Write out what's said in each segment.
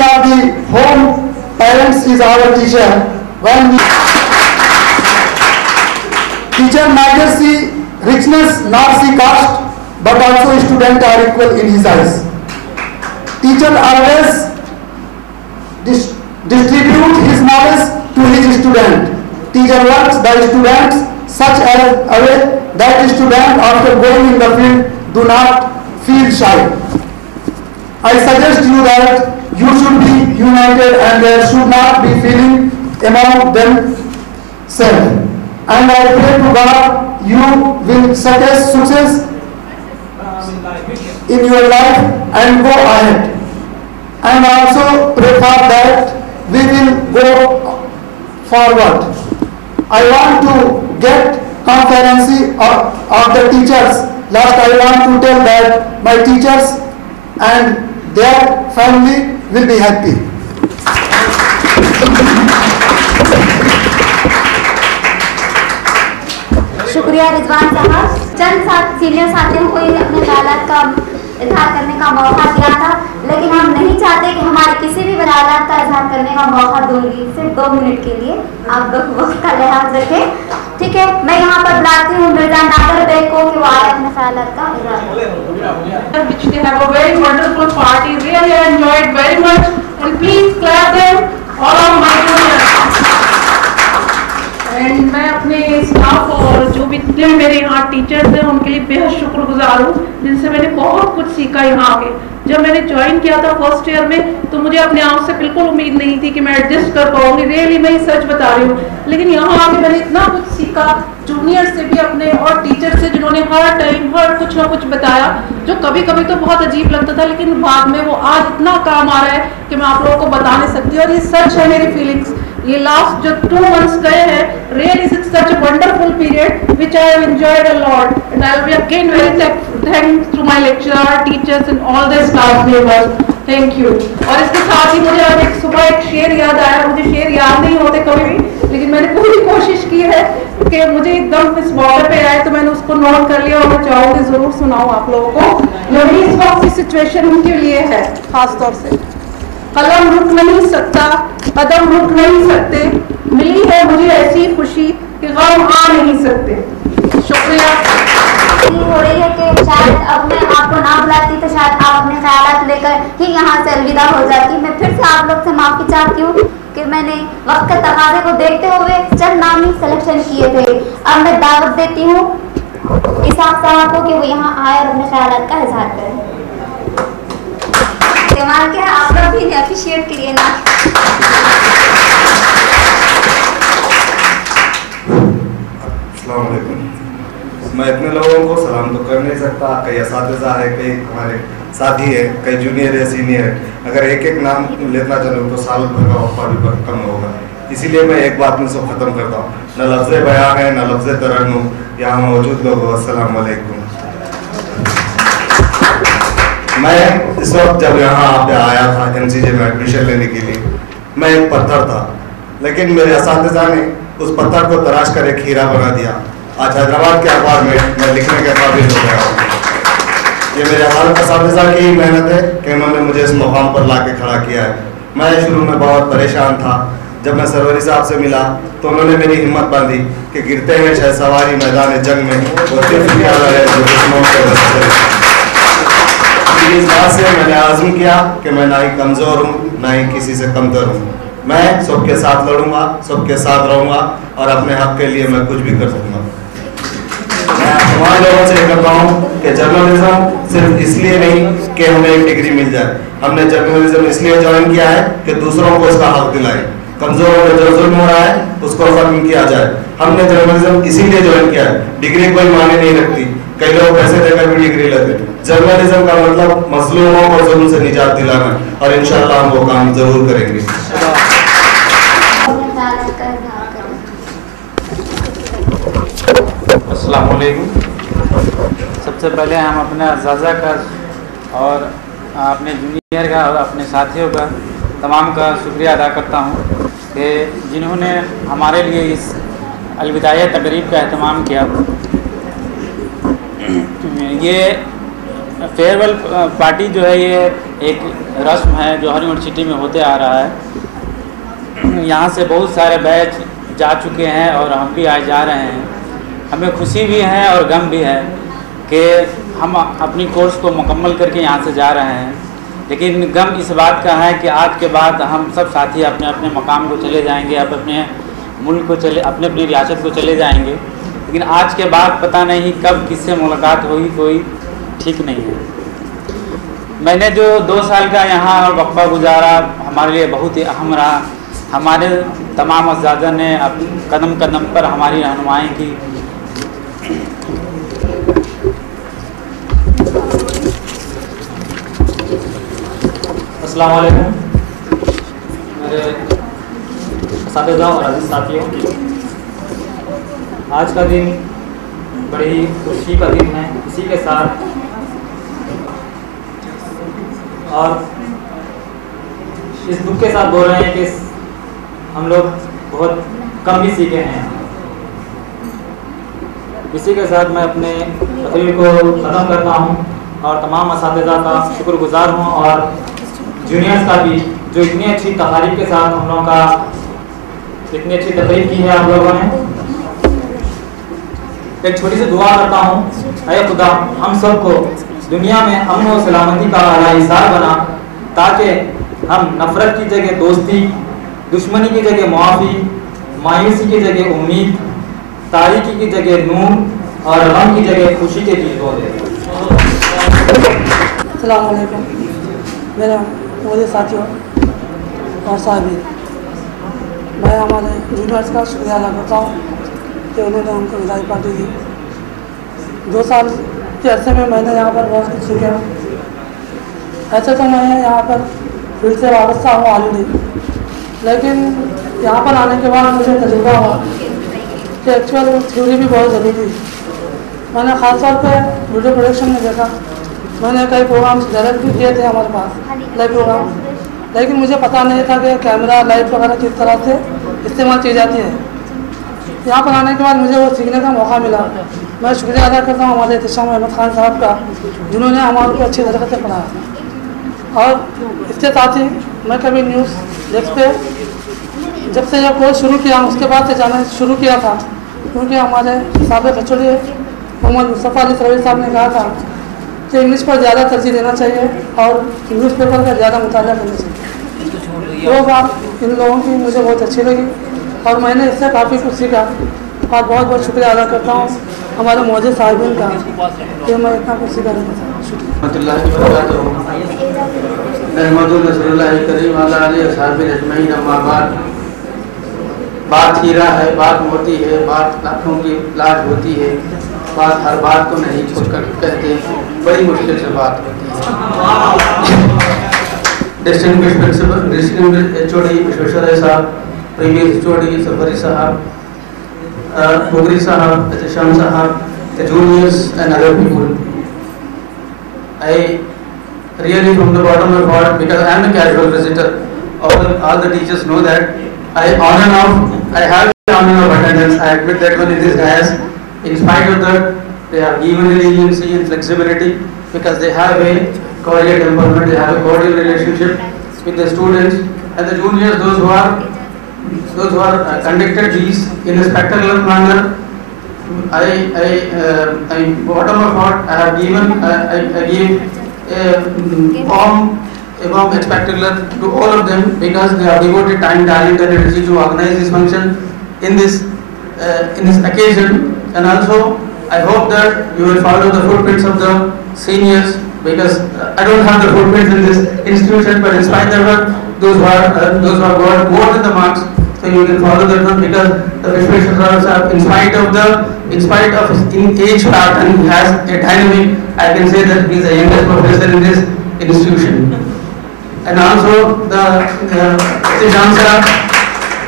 are the home, parents is our teacher. When teacher neither see richness nor see caste, but also students are equal in his eyes. Teacher always distribute his knowledge to his student. Teacher wants the students such a way that students after going in the field do not feel shy. I suggest you that you should be united and there should not be feeling among themselves. And I pray to God you will success in your life and go ahead. And also pray for that we will go forward. I want to get conference of the teachers. Last I want to tell that my teachers and their family will be happy. शुक्रिया रिजवान साहब। चंद senior साथियों को अपने ख्यालात का इजहार करने का मौका दिया था, लेकिन हम नहीं चाहते कि हमारे किसी भी ख्यालात का इजहार करने का मौका दूंगी। सिर्फ 2 मिनट के लिए आप लोग वक्त का लिहाज रखें, ठीक है। मैं यहाँ पर बुलाती हूँ मिर्जा नागर बेग को कि वो आए अपने ख्यालात का इजहार करें। Which they have a very wonderful party. Really I enjoyed very much, and please clap them all of my juniors. And मैं अपने स्टाफ और जो भी जितने मेरे यहाँ टीचर्स हैं उनके लिए बेहद शुक्रगुजार हूँ, जिनसे मैंने बहुत कुछ सीखा यहाँ आके। जब मैंने ज्वाइन किया था फर्स्ट ईयर में तो मुझे अपने आप से बिल्कुल उम्मीद नहीं थी कि मैं एडजस्ट कर पाऊंगी। रियली मैं सच बता रही हूँ, लेकिन यहाँ आके मैंने इतना कुछ सीखा जूनियर से भी अपने और टीचर से, जिन्होंने हर टाइम हर कुछ ना कुछ बताया, जो कभी कभी तो बहुत अजीब लगता था, लेकिन बाद में वो आज इतना काम आ रहा है कि मैं आप लोगों को बता नहीं सकती। और ये सच है मेरी फीलिंग्स। ये लास्ट जो 2 months गए हैं, really it's such a wonderful period which I have enjoyed a lot, and I will be again very thanks to my lecturer, teachers and all the staff members. Thank you. और इसके साथ ही मुझे आज सुबह एक शेर याद आया। मुझे शेर याद नहीं होते कभी भी, लेकिन मैंने पूरी कोशिश की है कि मुझे एकदम इस मौके पे आए तो मैंने उसको नोट कर लिया और मैं चाहूँगी ज़रूर सुनाऊँ आप लोगों को, जो भी इस वक्त की सिचुएशन उनके लिए है खास तौर से। कलम रुक नहीं सकता, कदम रुक नहीं सकते, मिली है मुझे ऐसी खुशी कि गम आ नहीं सकते। शुक्रिया। हो रही है कि शायद अब मैं आपको ना बुलाती तो शायद आप अपने ख्यालात लेकर ही यहाँ से अलविदा हो जाती। मैं फिर से आप लोग से माफ़ी चाहती हूँ कि मैंने वक्त के तकाज़े को देखते हुए चंद नाम ही सिलेक्शन किए थे। अब मैं दावत देती हूँ इसाक साहब को कि वो यहाँ आए और अपने ख्यालात का इजहार करें। इस्तेमाल क्या आप लोग भी अप्रिशिएट करिए ना। अस्सलाम वालेकुम। मैं इतने लोगों को सलाम तो कर नहीं सकता, कई असातिज़ा है, कई हमारे साथी है, कई जूनियर है, सीनियर है। अगर एक एक नाम लेना चलूँ तो साल भर का वफ़ा भी कम होगा। इसीलिए मैं एक बात में सब ख़त्म करता हूँ, न लफ्ज़ बयां है न लफ्ज़ तरन्नुम। यहाँ मौजूद लोगों अस्सलाम वालेकुम। मैं इस वक्त जब यहाँ पे आया था MCJ में एडमिशन लेने के लिए, मैं एक पत्थर था, लेकिन मेरे असातिज़ा ने उस पत्थर को तराश कर एक हीरा बना दिया। आज हैदराबाद के अखबार में मैं लिखने के काबिल हो गया हूँ। ये मेरे असातिज़ा की ही मेहनत है कि उन्होंने मुझे इस मुकाम पर ला के खड़ा किया है। मैं शुरू में बहुत परेशान था। जब मैं सरवरी साहब से मिला तो उन्होंने मेरी हिम्मत बांधी कि गिरते हैं शहसवारी मैदान जंग में, वो तिर्फ प्याला है जो दुश्मनों के बस। इस बात से मैंने आज़म किया कि मैं ना ही कमज़ोर हूँ ना ही किसी से कमतर हूँ। मैं सबके साथ लड़ूंगा, सबके साथ रहूँगा और अपने हक के लिए मैं कुछ भी कर सकूँगा। मैं तमाम लोगों से कहता हूँ कि जर्नलिज्म सिर्फ इसलिए नहीं कि हमें एक डिग्री मिल जाए, हमने जर्नलिज्म इसलिए ज्वाइन किया है कि दूसरों को इसका हक दिलाए, कमज़ोरों पे जो जुल्म हो रहा है उसको खत्म किया जाए। हमने जर्नलिज्म इसीलिए ज्वाइन किया है। डिग्री कोई मायने नहीं रखती, कई लोग पैसे देकर भी डिग्री लेते। जर्नलिज्म का मतलब मजलूमों को जुल्म से निजात दिलाना, और इंशाअल्लाह हम वो काम जरूर करेंगे। अस्सलाम वालेकुम। सबसे पहले हम अपने अज़ाज़ा का और अपने जूनियर का और अपने साथियों का तमाम का शुक्रिया अदा करता हूँ कि जिन्होंने हमारे लिए इस अलविदाई तकरीब का एहतमाम किया। ये फेयरवेल पार्टी जो है ये एक रस्म है जो हर यूनिवर्सिटी में होते आ रहा है। यहाँ से बहुत सारे बैच जा चुके हैं और हम भी आज जा रहे हैं। हमें खुशी भी है और गम भी है कि हम अपनी कोर्स को मुकम्मल करके यहाँ से जा रहे हैं, लेकिन गम इस बात का है कि आज के बाद हम सब साथी अपने अपने मकाम को चले जाएंगे, अब अपने मुल्क को अपने अपनी रियासत को चले जाएंगे। लेकिन आज के बाद पता नहीं कब किससे मुलाकात होगी, कोई ठीक नहीं है। मैंने जो 2 साल का यहाँ वक्फा गुजारा हमारे लिए बहुत ही अहम रहा। हमारे तमाम अज़ाज़ा ने कदम कदम पर हमारी रहनुमाई की। अस्सलाम वालेकुम मेरे असातिज़ा और अज़ीज़ साथियों, आज का दिन बड़ी खुशी का दिन है। इसी के साथ और इस दुख के साथ बोल रहे हैं कि हम लोग बहुत कम ही सीखे हैं। इसी के साथ मैं अपने तकरीर को ख़त्म करता हूं और तमाम असातिज़ा का शुक्रगुज़ार हूं और जूनियर्स का भी, जो इतनी अच्छी तकारीब के साथ हम लोगों का इतनी अच्छी तकरीब की है आप लोगों ने। एक छोटी सी दुआ करता हूँ, ऐ खुदा हम सबको दुनिया में अमन और सलामती का आला हिसार बना, ताकि हम नफ़रत की जगह दोस्ती, दुश्मनी की जगह मुआफ़ी, मायूसी की जगह उम्मीद, तारीकी की जगह नूर और गम की जगह खुशी के गीत हो दें। अस्सलाम वालेकुम मेरे मोदी साथियों और साहबी, मैं हमारे जूनियर्स का शुक्रिया अदा करता हूँ कि उन्होंने हमको विदाई पार्टी दी। 2 साल के अरसे में मैंने यहाँ पर बहुत कुछ सीखा। ऐसे तो मैं यहाँ पर फिर से वाबस्ता हूँ ऑलरेडी, लेकिन यहाँ पर आने के बाद मुझे तजुर्बा हुआ कि एक्चुअल थ्योरी भी बहुत ज़रूरी थी। मैंने ख़ास तौर पे वीडियो प्रोडक्शन में देखा, मैंने कई प्रोग्राम्स डायरेक्ट भी किए थे हमारे पास लाइव प्रोग्राम, लेकिन मुझे पता नहीं था कि कैमरा लाइट वगैरह किस तरह से इस्तेमाल की जाती है। यहाँ पर आने के बाद मुझे वो सीखने का मौका मिला। मैं शुक्रिया अदा करता हूँ हमारे एहतशाम अहमद खान साहब का, जिन्होंने हमारे को अच्छी तरह से पढ़ाया। और इसके साथ ही मैं कभी न्यूज़ डेस्क पे जब से यह कोर्स शुरू किया उसके बाद से जाना शुरू किया था, क्योंकि हमारे साबिक़ एचओडी मोहम्मद मुस्तफ़ा अली सरवी साहब ने कहा था कि इंग्लिश पर ज़्यादा तरजीह देना चाहिए और न्यूज़पेपर का ज़्यादा मुताला करना चाहिए। वो बात इन लोगों की मुझे बहुत अच्छी लगी और मैंने इससे काफ़ी कुछ सीखा। और बहुत बहुत शुक्रिया अदा करता हूँ हमारे मौजूद साहिबीन का कि मैं इतना कुछ सीखा नहीं था। शुक्रिया। बात हीरा है, बात मोती है, बात लाखों की लाज होती है, बात हर बात को नहीं छोड़कर कहते, बड़ी मुश्किल से बात होती है। Distinguished principal, distinguished HOD Vishweshwar साहब, प्रीवियस एचओडी सफरी साहब, Bogri Sahab, Sham Sahab, the juniors and other people. I really from the bottom of my heart, because I am a casual visitor, all the teachers know that I have the honor of attendance. I admit that one in this dais. In spite of that, they have given leniency and flexibility because they have a cordial temperament, they have a cordial relationship with the students and the juniors, those who are conducted these in a spectacular manner. I bottom of heart, I have given, I give a warm spectacular to all of them because they have devoted time, talent and energy to organize this function in this occasion. And also I hope that you will follow the footprints of the seniors, because I don't have the footprints in this institution, but in spite of that, those who have got more than the marks, so you can follow that one, because the Vishweshwar Sahab, in spite of his age pattern, he has a dynamic. I can say that he is the youngest professor in this institution. And also the Sham Sahab,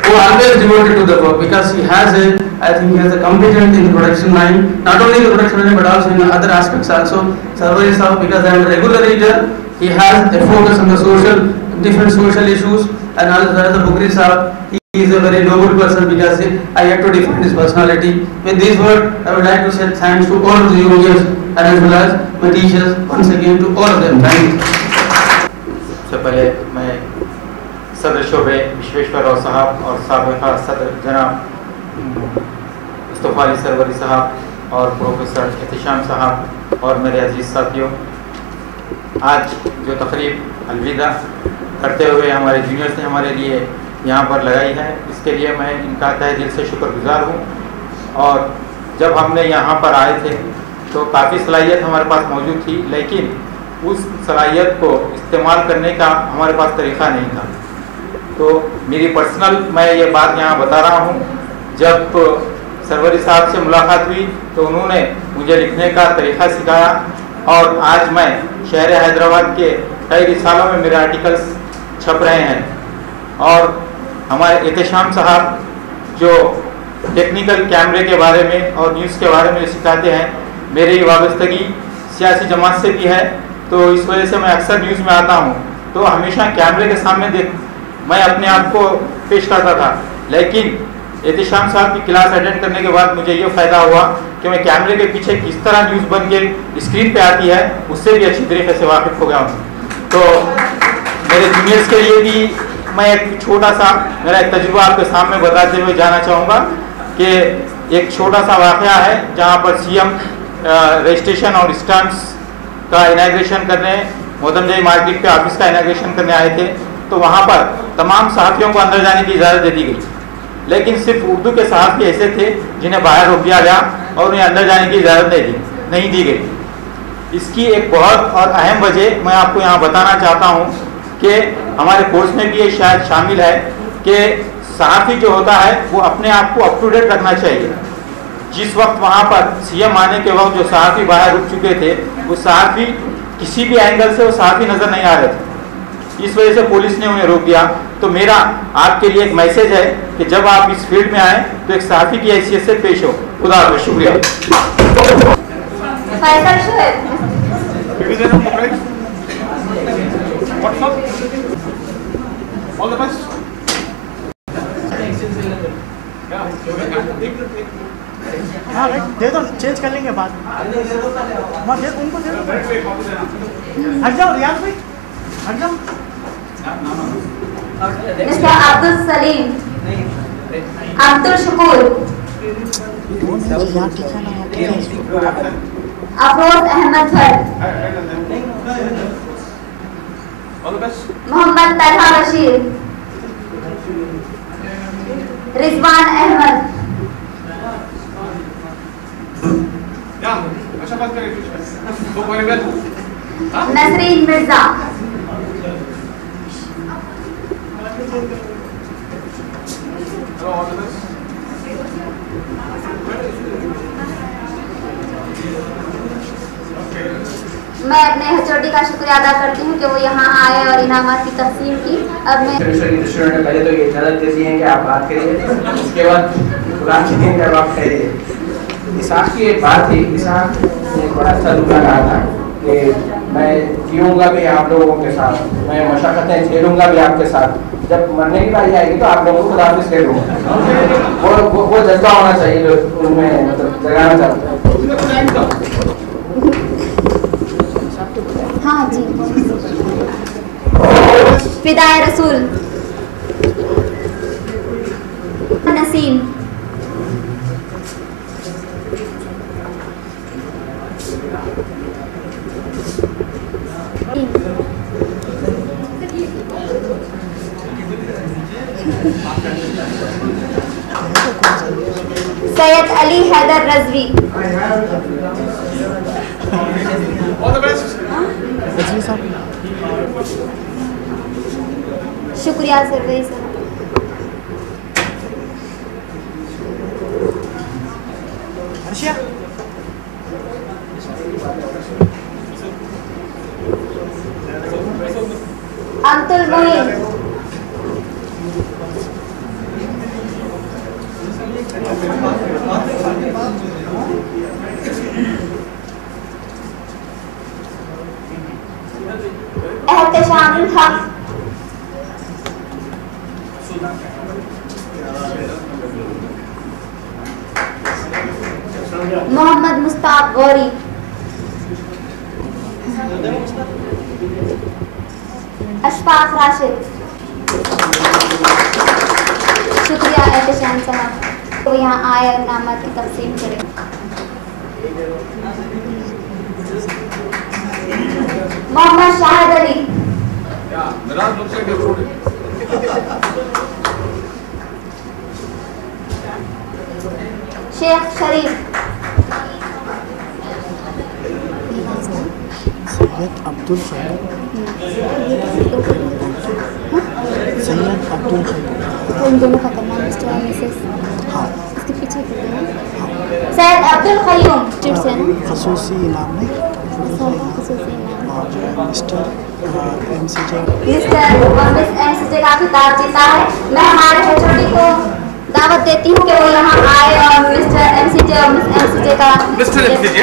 who always devoted to the work, because he has a competence in the production line, not only in the production line but also in other aspects also. Sarvari Sahab, because I am a regular reader, he has a focus on the different social issues, and also there is the Bogri Sahab. He is a very noble person because I have to defend his personality. With these words, I would like to say thanks to all of the juniors and as well as my teachers. Once again to all of them, thank you. सबसे पहले मैं सदर शोबे विश्वेश्वर राव साहब और साबिक़ा सदर जनाब मुस्तफ़ा अली सरवरी साहब और प्रोफेसर एहतिशाम साहब और मेरे अजीज़ साथियों, आज जो तकरीब अलविदा करते हुए हमारे जूनियर्स ने हमारे लिए यहाँ पर लगाई है, इसके लिए मैं इनका तहे दिल से शुक्रगुजार हूँ। और जब हमने यहाँ पर आए थे तो काफ़ी सलाहियत हमारे पास मौजूद थी, लेकिन उस सलाहियत को इस्तेमाल करने का हमारे पास तरीक़ा नहीं था। तो मेरी पर्सनल मैं ये बात यहाँ बता रहा हूँ, जब सरवरी साहब से मुलाकात हुई तो उन्होंने मुझे लिखने का तरीक़ा सिखाया और आज मैं शहर हैदराबाद के कई रिसालों में मेरे आर्टिकल्स छप रहे हैं। और हमारे एहतिशाम साहब जो टेक्निकल कैमरे के बारे में और न्यूज़ के बारे में सिखाते हैं, मेरी वाबस्तगी सियासी जमात से भी है, तो इस वजह से मैं अक्सर न्यूज़ में आता हूँ तो हमेशा कैमरे के सामने मैं अपने आप को पेश करता था। लेकिन एहतिशाम साहब की क्लास अटेंड करने के बाद मुझे ये फ़ायदा हुआ कि मैं कैमरे के पीछे किस तरह न्यूज़ बन के स्क्रीन पे आती है उससे भी अच्छी तरीके से वाकिफ़ हो गया हूँ। तो मेरे जूनियर्स के लिए भी मैं एक छोटा सा मेरा एक तजुर्बा आपके सामने बताते हुए जाना चाहूँगा कि एक छोटा सा वाक़या है जहाँ पर सीएम रजिस्ट्रेशन और स्टैम्प्स का इनाग्रेशन करने मोहतमजई मार्केट पे ऑफिस का इनाग्रेशन करने आए थे। तो वहाँ पर तमाम सहाफ़ियों को अंदर जाने की इजाज़त दे दी गई, लेकिन सिर्फ उर्दू के सहाफ़ी ऐसे थे जिन्हें बाहर रोक दिया गया और उन्हें अंदर जाने की इजाज़त नहीं दी गई। इसकी एक बहुत और अहम वजह मैं आपको यहाँ बताना चाहता हूँ कि हमारे कोर्स में भी ये शायद शामिल है कि सहाफ़ी जो होता है वो अपने आप को अप टू डेट रखना चाहिए। जिस वक्त वहाँ पर सीएम आने के वक्त जो सहाफ़ी बाहर रुक चुके थे, वो सहाफ़ी किसी भी एंगल से वो सहाफ़ी नज़र नहीं आ रहे थे, इस वजह से पुलिस ने उन्हें रोक दिया। तो मेरा आपके लिए एक मैसेज है कि जब आप इस फील्ड में आए तो एक सहाफ़ी की हैसियत से पेश हो। खुदा हाफ़िज़, शुक्रिया। हाँ दे दो, चेंज कर लेंगे बाद में। उनको दे दो। हट जाओ रियाज भाई, हट जाओ। मिस्टर अब्दुल सलीम, अब्दुल शुकूर, अफरोज अहमद भट्ट, मोहम्मद तलहा बशीर, रिजवान अहमद, नसरीन मिर्जा, मैं अपने HOD का शुक्रिया अदा करती हूँ कि वो यहाँ आए और इनामात की तकसीम की। अब मैं स्टूडेंट ने पहले तो ये इजाज़त दे दी है कि आप बात करिए, उसके बाद कुरान की जब आप कहिए। इसाक की एक बात थी, इसाक ने बड़ा अच्छा जुमला कहा था कि मैं जीऊँगा भी आप लोगों के साथ, मैं मशक्क़तें झेलूँगा भी आपके साथ, जब मरने की बारी आएगी तो आप लोगों को खुदा हाफ़िज़ कह दूँगा। वो जज्बा होना चाहिए जो उनमें मतलब जगाना चाहता है। हाँ जी, फिदाए रसूल, नसीम, सैयद अली हैदर रजवी, शुक्रिया सरवरी साहब। अब्दुल मोइन, एहतिशामुल हक, मोहम्मद मुस्ताक गौरी, अशफाक राशिद। शुक्रिया एहतशाम साहब, तो यहाँ आए इनामात की तकसीम करें। मोहम्मद शाहिद अली। शेख शरीफ। सैयद अब्दुल खलील। सैयद अब्दुल खलील। इन दोनों का करना मिस्टर और मिसेस। हाँ, इसके पीछे सैयद अब्दुल खयूम चिट से ना खसूसी इनाम में खसूसी इनाम और मिस्टर MCJ मिस्टर और मिस MCJ का खिताब जीता है। मैं हमारे HOD को दावत देती हूँ कि वो यहाँ आए और मिस्टर MCJ और मिस MCJ का मिस्टर MCJ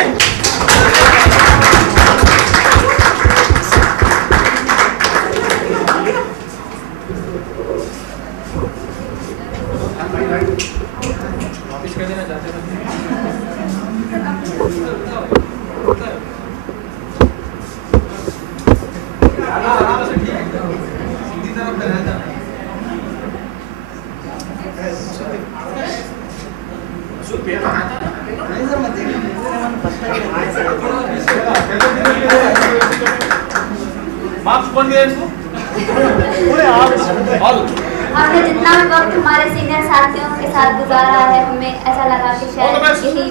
हमने जितना भी वक्त हमारे सीनियर साथियों के साथ गुजारा है, हमें ऐसा लगा कि शायद यही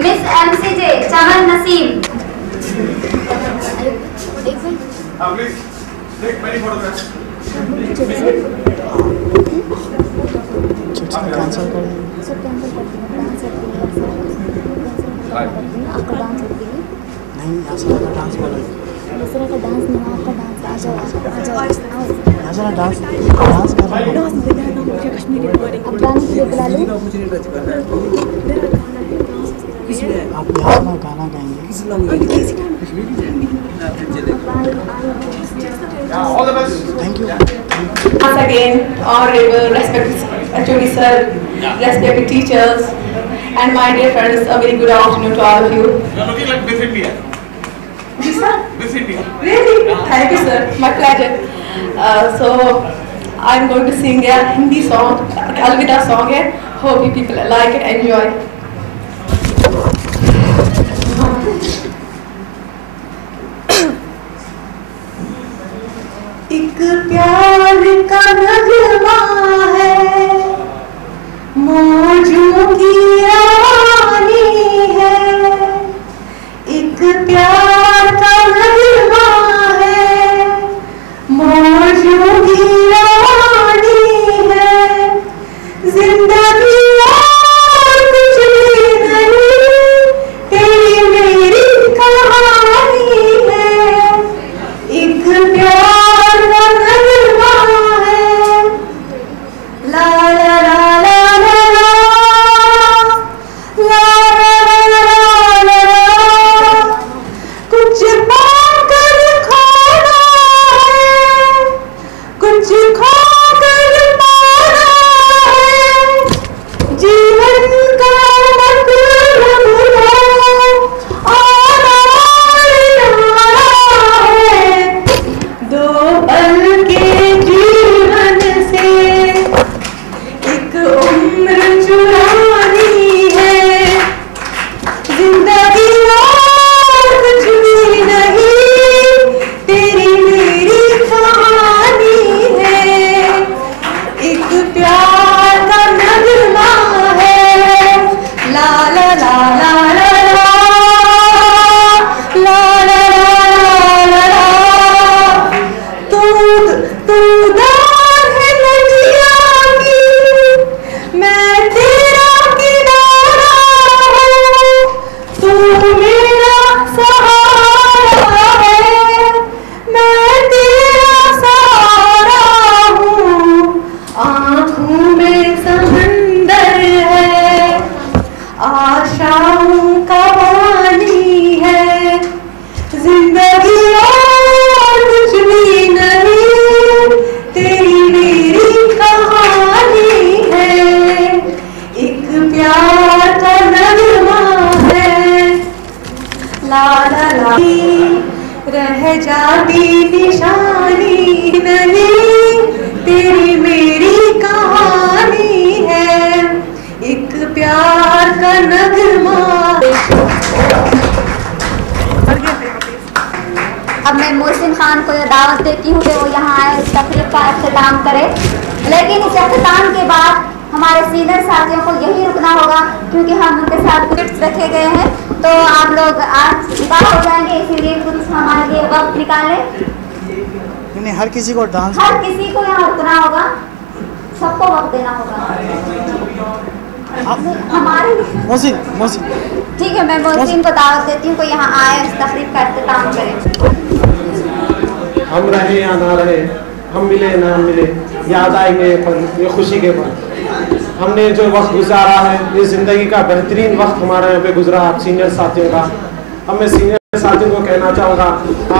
मिस MCJ चमन नसीम। कैंसिल कर आपका डांस होती है नहीं, यासरा का डांस बोलो। दूसरे का डांस नहीं, आपका डांस। आ जाओ आ जाओ। यासरा डांस कर रहा है। अब गाने के लिए बुला लो। आप यासरा गाना गाएंगे। Thank you. Once again, honorable, respected HOD sir, respected teachers, and my dear friends, a very good afternoon to all of you. You are looking like Miss India. Yes, sir. Miss India. Really? Thank you, sir. My pleasure. So, I'm going to sing a Hindi song, Alvida song. Hope you people like it, enjoy. एक प्यार का नगमा है, मौजों की रानी है। एक प्यार का नगमा है, मौजों की रानी है। जिंदगी और कुछ भी नहीं, तेरी मेरी कहानी है। एक प्यार का नगमा है, रह जाती निशानी नहीं, तेरी मेरी कहानी है, एक प्यार का नगमा। अब मैं मोहसिन खान को यह दावत देती हूँ कि वो यहाँ आए, इस तकरीब का अख्ताम करे। लेकिन इस अख्ताम के बाद हमारे सीनियर साथियों को यही रुकना होगा, क्योंकि हम उनके साथ गिफ्ट रखे गए हैं। तो आप लोग आज विदा हो जाएंगे, इसीलिए कुछ हमारे लिए वक्त निकालें। नहीं, हर किसी को डांस, हर किसी को यहाँ रुकना होगा, सबको वक्त देना होगा हमारे मोहसिन ठीक है, मैं मोहसिन को दावत देती हूँ कि यहाँ आए, इस तकरीब का अख्ताम करें। हम रहे या ना रहे, हम मिले ना मिले, याद आएंगे पल, ये खुशी के पल। हमने जो वक्त गुजारा है, ये ज़िंदगी का बेहतरीन वक्त हमारे यहाँ पे गुजरा आप सीनियर साथियों का। अब मैं सीनियर साथियों को कहना चाहूँगा,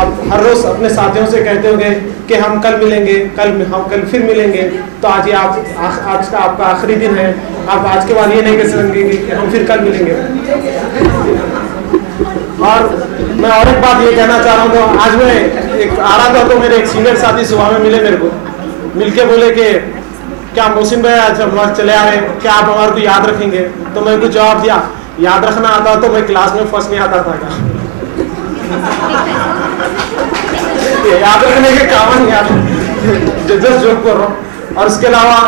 आप हर रोज़ अपने साथियों से कहते होंगे कि हम कल मिलेंगे, हम कल फिर मिलेंगे। तो आज ये आज का आपका आखिरी दिन है। आप आज के बाद ये नहीं कह सकेंगे कि हम फिर कल मिलेंगे। और मैं और एक बात ये कहना चाह रहा हूँ, तो आज मैं एक आ रहा था तो मेरे एक सीनियर साथी सुबह में मिले, मेरे को मिल के बोले कि क्या मोहसिन भाई आज हम चले आ रहे हैं, क्या आप हमारे को याद रखेंगे? तो मैं कुछ जवाब दिया, याद रखना आता तो मैं क्लास में फर्स्ट नहीं आता था क्या? याद रखने के काम नहीं आते, जस्ट जोक कर रहा हूँ। और उसके अलावा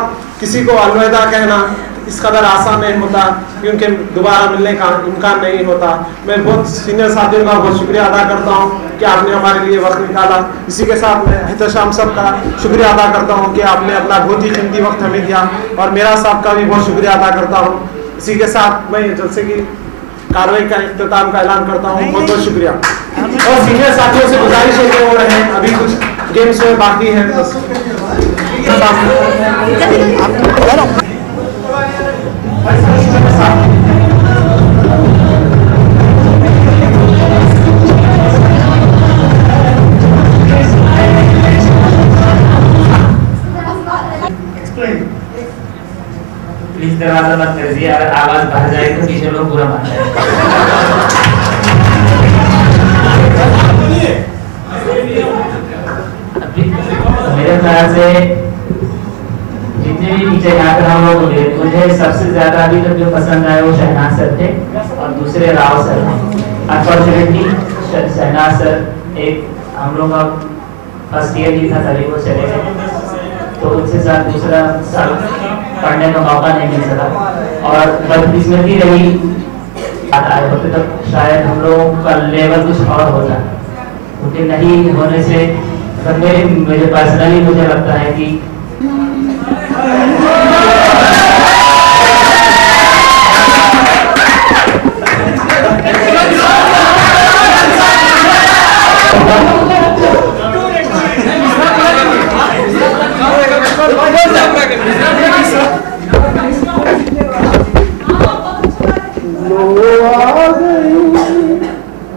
किसी को अलविदा कहना इस कदर आसान नहीं होता, क्योंकि दोबारा मिलने का इम्कान नहीं होता। मैं बहुत सीनियर साथियों का बहुत शुक्रिया अदा करता हूँ कि आपने हमारे लिए वक्त निकाला। इसी के साथ मैं एहतशाम साहब का शुक्रिया अदा करता हूँ कि आपने अपना बहुत ही कीमती वक्त हमें दिया, और मेरा साहब का भी बहुत शुक्रिया अदा करता हूँ। इसी के साथ मैं जैसे कि कार्रवाई का इख्तिताम का ऐलान करता हूँ। बहुत बहुत शुक्रिया। और सीनियर साथियों से गुजारिश है कि वो रहें, अभी कुछ गेम्स में बाकी है। प्लीज दरवाजा मत कर दीजिए, अगर आवाज बाहर जाए तो पीछे लोग बुरा मान जाएंगे। मेरे ख्याल से जितने भी टीचर यहाँ पर हम लोग मिले, मुझे सबसे ज्यादा अभी तक जो पसंद आए वो शहनाज सर थे और दूसरे राव सर थे। अनफॉर्चुनेटली शहनाज सर एक हम लोग का फर्स्ट ईयर ही था तभी वो चले गए, तो उनसे साथ दूसरा साल पढ़ने का मौका नहीं मिल सका। और बदकिस्मती रही, आए होते तब शायद हम लोगों का लेवल कुछ और होता, क्योंकि नहीं होने से मुझे पर्सनली मुझे लगता है कि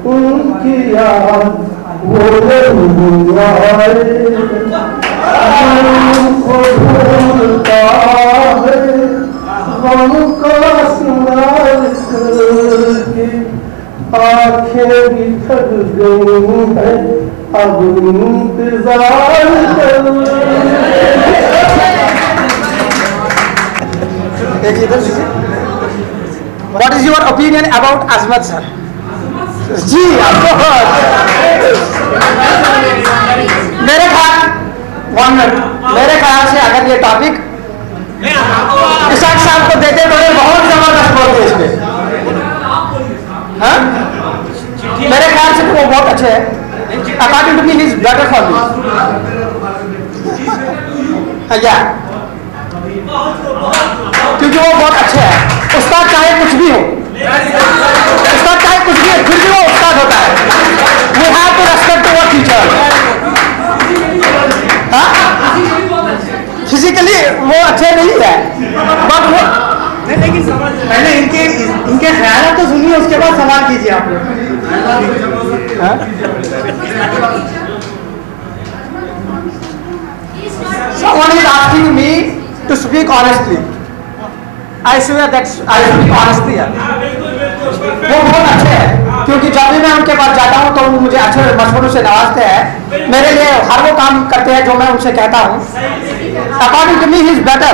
उनकी याद वो भूलता है, गम का सिंगार करके आंखें बिखर गई हैं, अब इंतजार कर। What is your opinion about Azmat sir? जी मेरे ख्याल से अगर ये टॉपिक इसाक साहब को देते तो ये बहुत जबरदस्त बोलते इसमें। हाँ? मेरे ख्याल से तो वो बहुत अच्छे हैं। According to me he is better for me. या क्योंकि वो बहुत अच्छे हैं। उस्ताद चाहे कुछ भी हो, उस्ताद चाहे कुछ भी हो, फिर भी वो उस्ताद होता है। We have to respect our teacher. Physically वो अच्छे नहीं है, बट वो नहीं, लेकिन पहले इनके ख्याल तो सुनिए, उसके बाद सवाल कीजिए आप लोग। Someone is asking me to speak honestly. I swear that I speak honestly. वो बहुत अच्छे हैं, क्योंकि जब भी मैं उनके पास जाता हूँ तो वो मुझे अच्छे मशवरों से नवाजते हैं, मेरे लिए हर वो काम करते हैं जो मैं उनसे कहता हूँ। According to me he is better.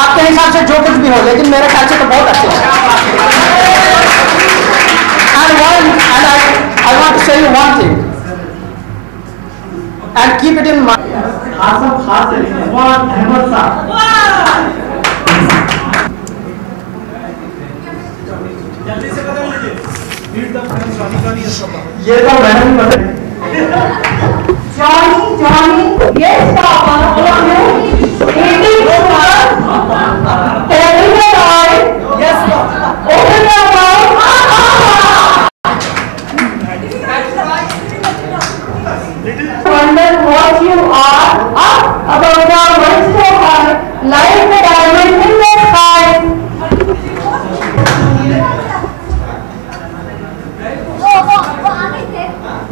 आपके हिसाब से जो कुछ भी हो, लेकिन मेरे ख्याल से तो बहुत अच्छे हैं। And I want to say you one thing and keep it in mind. Assam खास है, रिजवान अहमद साहब। ये तो मैंने भी बताया। Johnny, yes, Papa. Eating sugar, telling a lie. Yes, Papa. Open your mouth. Wonder what you are up above the world so high, like a diamond in the sky. वो आगे थे,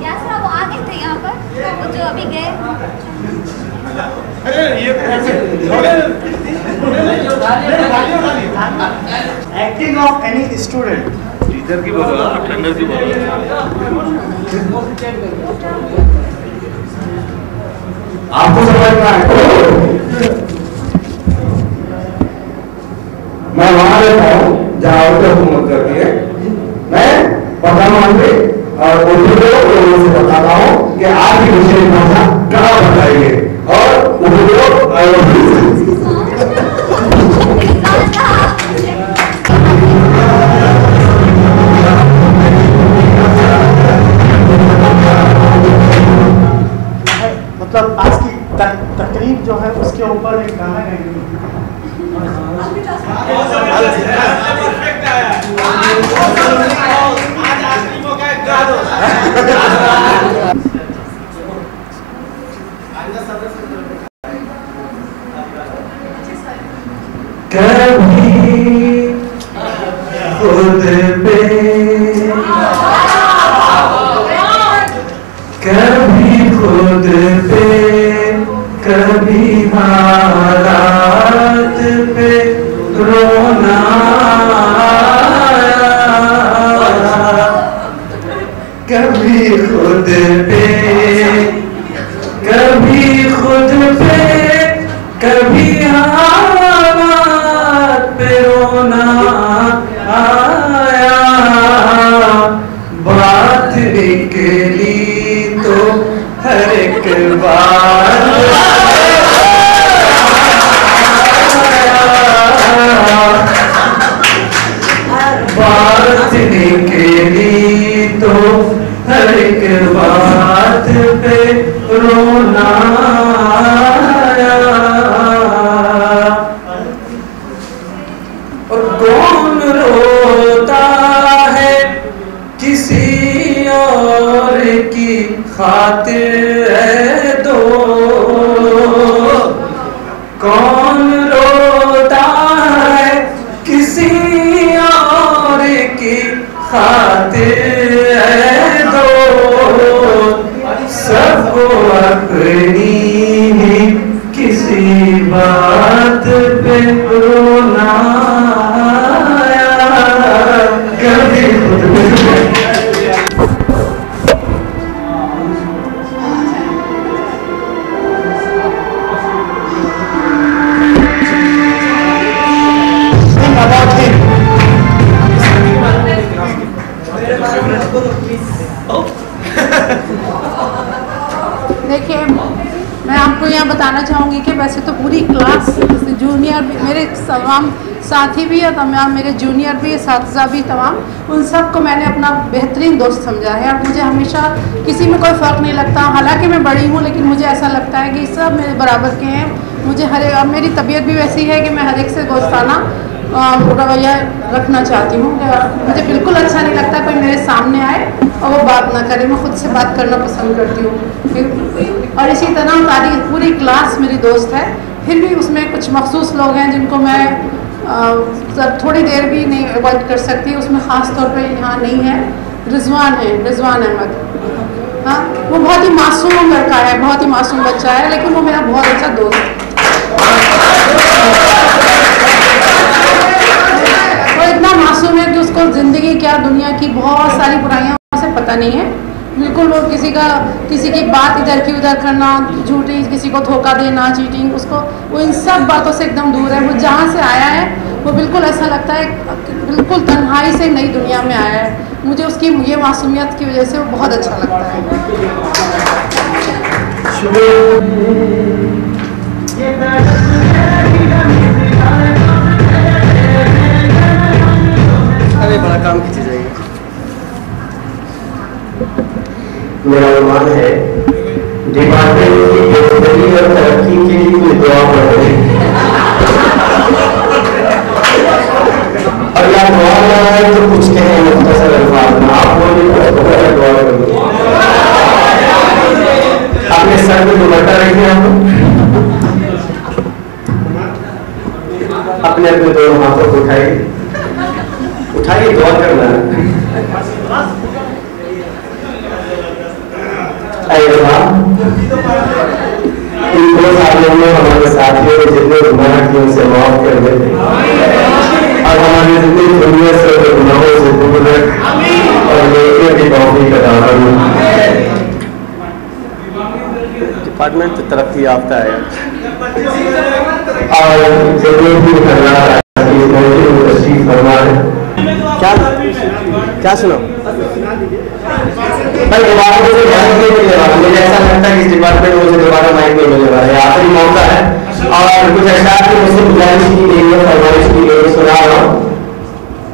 यासरा वो आगे थे यहाँ पर, वो जो अभी गए। अरे ये acting of any student. Teacher की बोलो, अटेंडर की बोलो। आपको समझना है, मैं वहां रहता हूँ जहाँ उर्दू हुकूमत करती है। मैं प्रधानमंत्री और उर्दू को लोगों से बताता हूँ कि आपकी मुस्लिम भाषा कहाँ बताइए और उर्दू मतलब आज की तकरीब जो है उसके ऊपर एक गाना गाएंगे। कभी खुद पे, कभी खुद पे, कभी हालात पे रोना, कभी खुद पे, कभी खुद पे, कभी हालात पे रोना आया, बात निकली तो हर एक बात बात निकली तो हर एक बात पे रोना आया। और कौन रोता है किसी और की खातिर है दो, कौन रोता है किसी और की खातिर है दो, सबको अपनी ही किसी बात पे रोना आया, कभी खुद देखिए, मैं आपको यहाँ बताना चाहूँगी कि वैसे तो पूरी क्लास जूनियर भी, मेरे तमाम साथी भी और तमाम मेरे जूनियर भी, साथीज़ा भी, तमाम उन सब को मैंने अपना बेहतरीन दोस्त समझा है। और मुझे हमेशा किसी में कोई फ़र्क नहीं लगता। हालांकि मैं बड़ी हूँ, लेकिन मुझे ऐसा लगता है कि सब मेरे बराबर के हैं। मुझे अब मेरी तबीयत भी वैसी है कि मैं हर एक से दोस्ताना रवैया रखना चाहती हूँ। मुझे बिल्कुल अच्छा नहीं लगता कोई मेरे सामने आए और वो बात ना करे। मैं खुद से बात करना पसंद करती हूँ। और इसी तरह सारी पूरी क्लास मेरी दोस्त है। फिर भी उसमें कुछ मखसूस लोग हैं जिनको मैं थोड़ी देर भी नहीं अवॉइड कर सकती। उसमें ख़ास तौर पे यहाँ नहीं है, रिजवान है, रिजवान अहमद। हाँ, वो बहुत ही मासूम लड़का है, बहुत ही मासूम बच्चा है, लेकिन वो मेरा बहुत अच्छा दोस्त है। वो इतना मासूम है कि उसको ज़िंदगी ज़िंदगी क्या दुनिया की बहुत सारी बुराइयाँ उसे पता नहीं है। बिल्कुल वो किसी की बात इधर की उधर करना, झूठी किसी को धोखा देना, चीटिंग, उसको वो इन सब बातों से एकदम दूर है। वो जहाँ से आया है वो बिल्कुल ऐसा लगता है बिल्कुल तन्हाई से नई दुनिया में आया है। मुझे उसकी ये मासूमियत की वजह से वो बहुत अच्छा लगता है। अरे बड़ा काम खींची जाएगी। मेरा अनुमान है डिपार्टमेंट की बेहतरी और तरक्की के लिए कोई दुआ पड़ रही और या दुआ ना है तो कुछ कहें मुख्तसर अल्फाज में आप बोले तो दुआ करो। आपने सर में दुपट्टा रखे आप अपने अपने दोनों हाथों को उठाइए दुआ करना है। इन 2 सालों में हमारे साथियों ने जितने गुनाह किए उसे माफ कर देते और हमारे जितनी दुनिया से गुनाहों से दूर रख और नेकियों की तौफीक अता फरमा। डिपार्टमेंट तो तरक्की याफ्ता है और जरूर भी करना तशरीफ फरमा है। क्या सुनो भाई दोबारा मुझे माइक नहीं मिलने वाला। मुझे ऐसा लगता है कि इस डिपार्टमेंट में मुझे दोबारा माइक नहीं मिलने वाला है। आखिरी मौका है और कुछ अशआर की मुझसे गुजारिश की गई है, फरमाइश की गई है, सुना रहा हूँ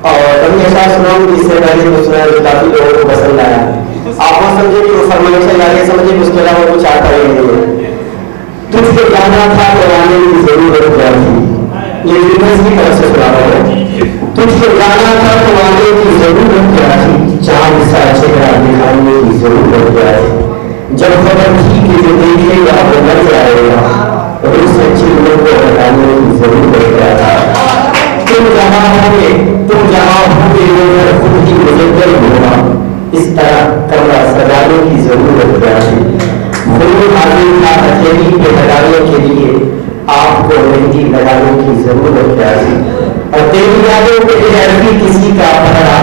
और कभी अशआर सुनाऊँ जिससे पहले को सुना तो काफी लोगों को पसंद आया। आप वो समझे कि वो फरमाइश आगे समझे कि उसके अलावा कुछ आता ही नहीं है। तुझको जाना था कराने की जरूरत क्या थी, ये यूनिवर्सिटी की तरफ से सुना रहा हूँ। तुझको जाना था कराने की जरूरत क्या थी, चांद सा चेहरा दिखाने की जरूरत क्या थी। जब खबर थी कि जो देखेगा वो मर जाएगा और उस अच्छी लोग को बताने की जरूरत क्या था। तुम जहाँ होंगे वो घर खुद ही मुजद्दल होगा, इस तरह कमरा सजाने की जरूरत क्या थी। खुद हाजिर था अकेली के लगाने के लिए, आपको मेहंदी लगाने की जरूरत क्या थी। और तेरी यादों पे ऐसी किसी का पहरा,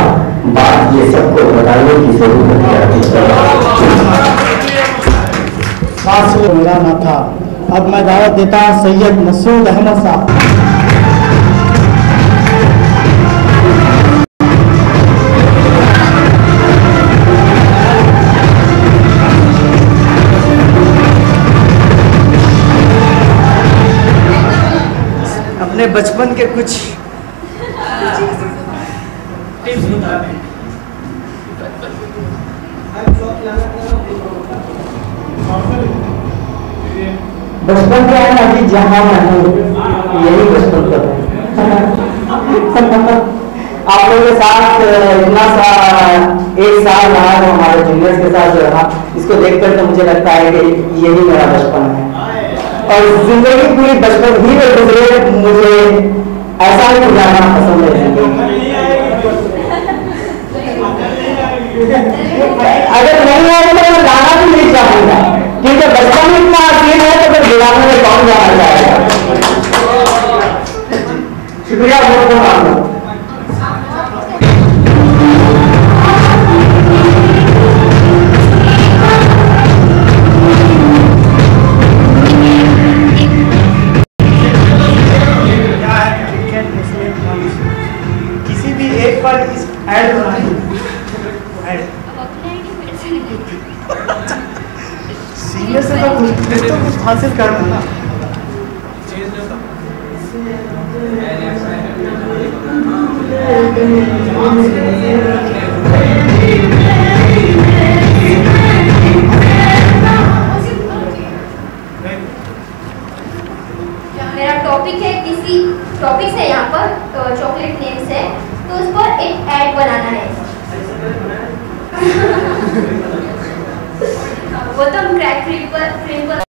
बात ये सबको बताने की जरूरत क्या थी। मेरा ना था। अब मैं दावत देता हूँ सैयद मसूद अहमद साहब। अपने बचपन के कुछ बचपन क्या है अभी जहाँ मैं हूँ यही बचपन का आप लोगों के साथ इतना सा 1 साल रहा जो हमारे जूनियर्स के साथ जो रहा, इसको देखकर तो मुझे लगता है कि यही मेरा बचपन है और जिंदगी पूरी बचपन ही में गुजरे। मुझे ऐसा ही गुजारना पसंद है जिंदगी। अगर नहीं आए तो मैं जाना भी नहीं चाहूंगा, क्योंकि बचपन इतना हसीन है तो फिर बुलाने में कौन जाना चाहेगा। शुक्रिया बहुत बहुत। किसी भी एक पर इस ऐड सीनियर से तो कुछ हासिल करना। मेरा टॉपिक है, किसी टॉपिक से यहाँ पर तो चॉकलेट नेम्स है, तो उस पर एक ऐड बनाना है। वो तो हम क्रैक क्रीम पर